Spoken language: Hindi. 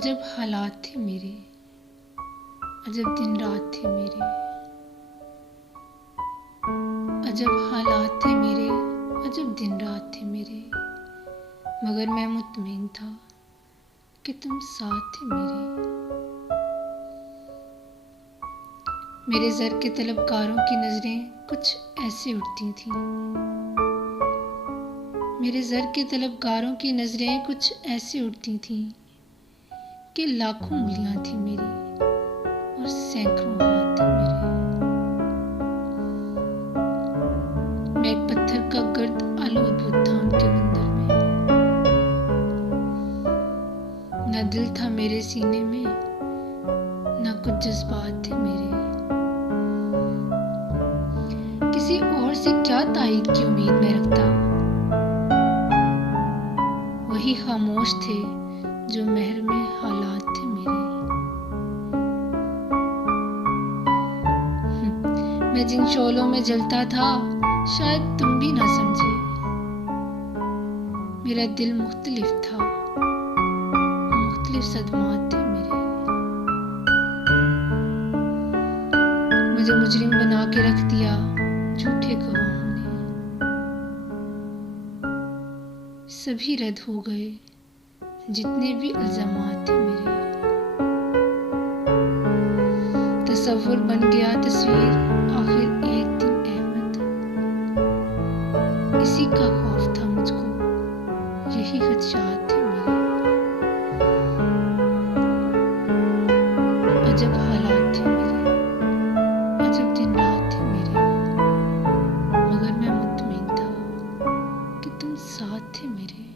अजब हालात थे मेरे, अजब दिन रात थे मेरे। अजब हालात थे मेरे, अजब दिन रात थे मेरे। मगर मैं मुतमईन था कि तुम साथ थे मेरे। मेरे ज़र के तलबगारों की नज़रें कुछ ऐसे उठती थीं। मेरे ज़र के तलबगारों की नज़रें कुछ ऐसे उठती थीं कि लाखों उंगलियां थी मेरी और सैकड़ों हाथ थे मेरे। मैं एक पत्थर का गर्द आलूद बुत था उनके बंदर में। ना दिल था मेरे सीने में, ना कुछ जज्बात थे मेरे। किसी और से क्या ताईद की उम्मीद में रखता, वही खामोश थे जो महर में हालात थे मेरे। मैं जिन शोलों में जलता था शायद तुम भी ना समझे। मेरा दिल मुख्तलिफ था, मुख्तलिफ सदमात थे मेरे। मुझे मुजरिम बना के रख दिया झूठे गवाहों ने। सभी रद्द हो गए जितने भी इल्जामात थे मेरे। तसव्वुर बन गया तस्वीर आखिर एक दिन अहमद। इसी का खौफ था मुझको, यही खदशात थे मेरे। अजब हालात थे मेरे, अजब दिन रात थे मेरे। मगर मैं मुतमईन था कि तुम साथ थे मेरे।